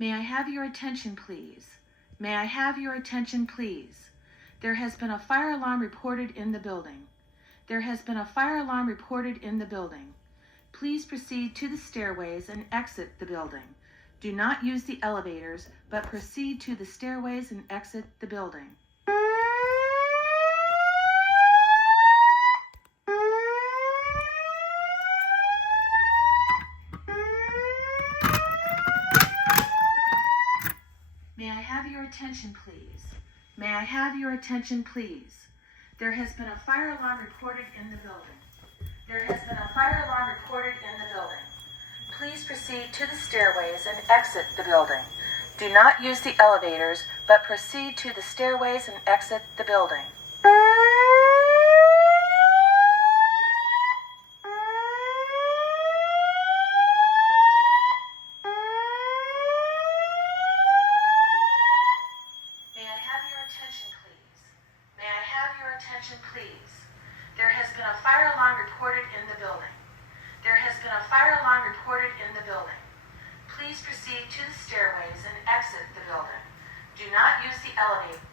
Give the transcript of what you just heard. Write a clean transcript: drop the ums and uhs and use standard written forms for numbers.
May I have your attention, please? May I have your attention, please? There has been a fire alarm reported in the building. There has been a fire alarm reported in the building. Please proceed to the stairways and exit the building. Do not use the elevators, but proceed to the stairways and exit the building. May I have your attention, please? May I have your attention, please? There has been a fire alarm reported in the building. There has been a fire alarm reported in the building. Please proceed to the stairways and exit the building. Do not use the elevators, but proceed to the stairways and exit the building. May I have your attention, please? May I have your attention, please? There has been a fire alarm reported in the building. There has been a fire alarm reported in the building. Please proceed to the stairways and exit the building. Do not use the elevator.